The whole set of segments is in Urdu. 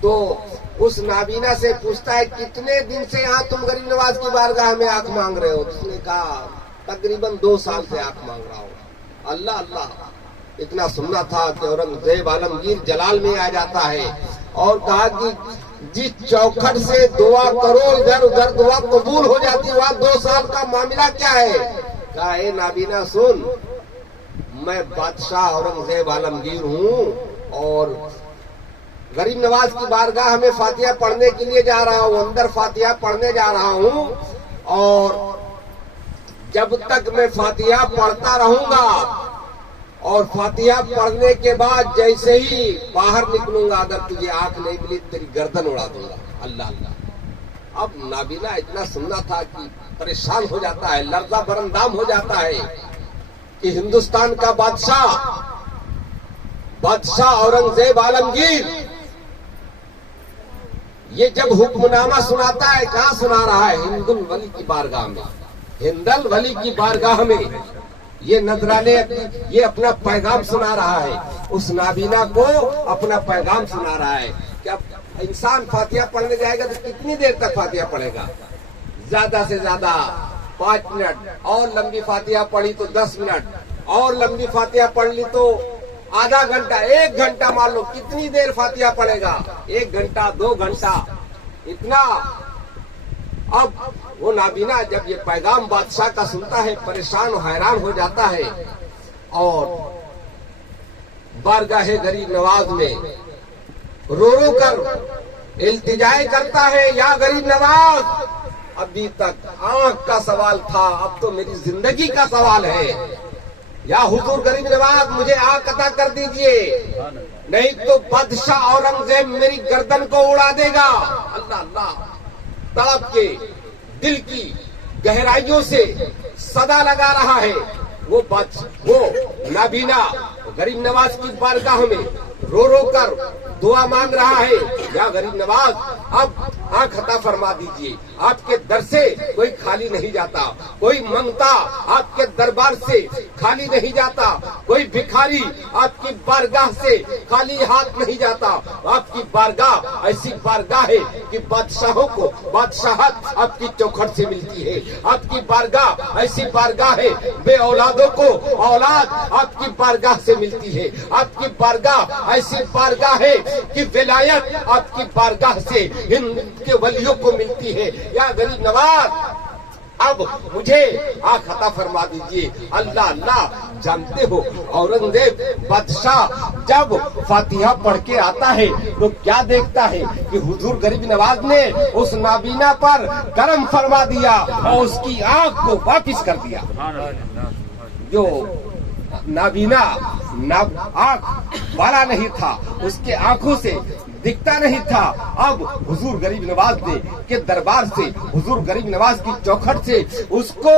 تو اس نابینا سے پوچھتا ہے کتنے دن سے یہاں تم غریب نواز کی بارگاہ میں آنکھ مانگ رہے ہو؟ اس نے کہا تقریباً 2 سال سے آنکھ مانگ رہا ہوں. اللہ اللہ. اتنا سننا تھا کہ اورنگزیب عالمگیر جلال میں آ جاتا ہے اور کہا کہ جس چوکھٹ سے دعا کرو ادھر ادھر دعا قبول ہو جاتی، وہاں 2 سال کا معاملہ کیا ہے؟ کہا اے نابینا سن، میں بادشاہ اورنگزیب عالمگیر ہوں اور غریب نواز کی بارگاہ میں فاتحہ پڑھنے کے لیے جا رہا ہوں، اندر فاتحہ پڑھنے جا رہا ہوں، اور جب تک میں فاتحہ پڑھتا رہوں گا اور فاتحہ پڑھنے کے بعد جیسے ہی باہر نکلوں گا اگر تجھے آنکھ نہیں ملی تیری گردن اڑا دوں گا. اللہ اللہ. اب نابینا اتنا سننا تھا کہ پریشان ہو جاتا ہے، لرزہ برندام ہو جاتا ہے کہ ہندوستان کا بادشاہ اورنگزیب عالمگیر یہ جب حکم نامہ سناتا ہے، کہاں سنا رہا ہے؟ ہندل ولی کی بارگاہ میں. ہندل ولی کی بارگاہ میں یہ نذرانے یہ اپنا پیغام سنا رہا ہے، اس نابینا کو اپنا پیغام سنا رہا ہے کہ اب انسان فاتحہ پڑھنے جائے گا تو کتنی دیر تک فاتحہ پڑھے گا؟ زیادہ سے زیادہ 5 منٹ، اور لمبی فاتحہ پڑھی تو 10 منٹ، اور لمبی فاتحہ پڑھ لی تو آدھا گھنٹہ، 1 گھنٹہ. مان لو کتنی دیر فاتحہ پڑھے گا؟ 1 گھنٹہ 2 گھنٹہ اتنا. اب وہ نابینا جب یہ پیغام بادشاہ کا سنتا ہے پریشان و حیران ہو جاتا ہے اور بارگاہ غریب نواز میں رو رو کر التجائے کرتا ہے، یا غریب نواز ابھی تک آنکھ کا سوال تھا، اب تو میری زندگی کا سوال ہے. یا حضور غریب نواز مجھے آنکھ عطا کر دیجئے، نہیں تو بادشاہ اورنگزیب میری گردن کو اڑا دے گا. اللہ اللہ. تڑپ کے دل کی گہرائیوں سے صدا لگا رہا ہے وہ نابینا غریب نواز کی بارگاہ میں رو رو کر دعا مانگ رہا ہے، یا غریب نواز اب آنکھ عطا فرما دیجئے. آپ کے در سے کوئی خالی نہیں جاتا، کوئی منگتا آپ کے دربار سے خالی نہیں جاتا، کوئی بھکاری آپ کی بارگاہ سے خالی ہاتھ نہیں جاتا. آپ کی بارگاہ ایسی بارگاہ ہے کہ بادشاہوں کو بادشاہت آپ کی چوکھٹ سے ملتی ہے. آپ کی بارگاہ ایسی بارگاہ ہے بے اولادوں کو اولاد آپ کی بارگاہ سے ملتی ہے. آپ کی بارگاہ ایسی بارگاہ ہے کہ ولایت آپ کی بارگاہ سے ہند کے ولیوں کو ملتی ہے. یا غریب نواز اب مجھے آنکھ عطا فرما دیجئے. اللہ اللہ. جانتے ہو اورنگزیب بادشاہ جب فاتحہ پڑھ کے آتا ہے تو کیا دیکھتا ہے کہ حضور غریب نواز نے اس نابینا پر کرم فرما دیا اور اس کی آنکھ کو واپس کر دیا. جو نابینا آنکھ والا نہیں تھا، اس کے آنکھوں سے دکھتا نہیں تھا، اب حضور غریب نواز نے کے دربار سے حضور غریب نواز کی چوکھٹ سے اس کو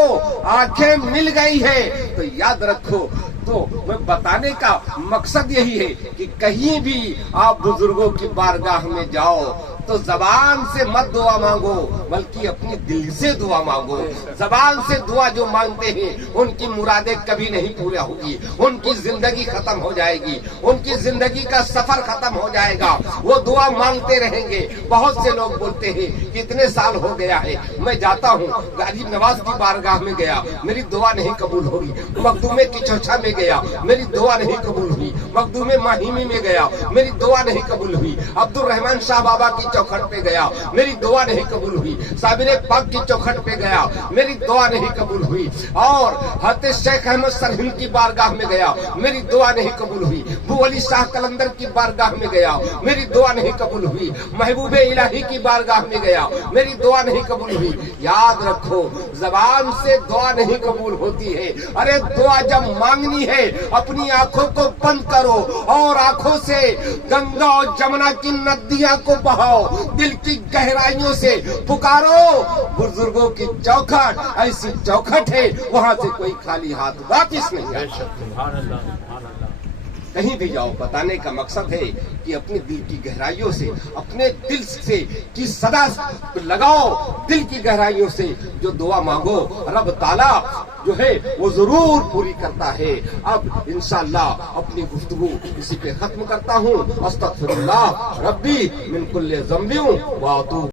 آنکھیں مل گئی ہے. تو یاد رکھو، تو میں بتانے کا مقصد یہی ہے کہ کہیں بھی آپ بزرگوں کی بارگاہ میں جاؤ تو زبان سے مت دعا مانگو بلکہ اپنی دل سے دعا مانگو. زبان سے دعا جو مانگتے ہیں ان کی مرادیں کبھی نہیں پورا ہوگی، ان کی زندگی ختم ہو جائے گی، ان کی زندگی کا سفر ختم ہو جائے گا. وہ دعا مانگتے رہیں گے. بہت سے لوگ بولتے ہیں کتنے سال ہو گیا ہے میں جاتا ہوں غریب نواز کی بارگاہ میں گیا میری دعا نہیں قبول ہوئی، مخدومے کی چرچا میں گیا میری دعا نہیں قبول ہوئی، مخدومے ماہیمی میں گیا میری دعا نہیں قبول ہوئی، عبد الرحمان شاہ بابا کی چوکھٹ پہ گیا میری دعا نہیں قبول ہوئی، صابر پاک کی چوکھٹ پہ گیا میری دعا نہیں قبول ہوئی، اور حضرت شیخ احمد سرہند کی بارگاہ میں گیا میری دعا نہیں قبول ہوئی، ابو علی شاہ قلندر کی بارگاہ میں گیا میری دعا نہیں قبول ہوئی، محبوب الہی کی بارگاہ میں گیا میری دعا نہیں قبول ہوئی. یاد رکھو زبان سے دعا نہیں قبول ہوتی ہے. ارے دعا جب مانگنی ہے اپنی آنکھوں کو بند کرو اور آنکھوں سے گنگا اور جمنا کی ندیاں کو بہاؤ، دل کی گہرائیوں سے پکارو. بزرگوں کی چوکھٹ ایسی چوکھٹ ہے وہاں سے کوئی خالی ہاتھ واپس نہیں آتا. کہیں بھی جاؤ بتانے کا مقصد ہے کہ اپنے دل کی گہرائیوں سے، اپنے دل سے کی صدا لگاؤ، دل کی گہرائیوں سے جو دعا مانگو رب تعالیٰ جو ہے وہ ضرور پوری کرتا ہے۔ اب انشاءاللہ اپنی گفتگو اسی پہ ختم کرتا ہوں۔ استغفر اللہ ربی من کل ذنب و اتوب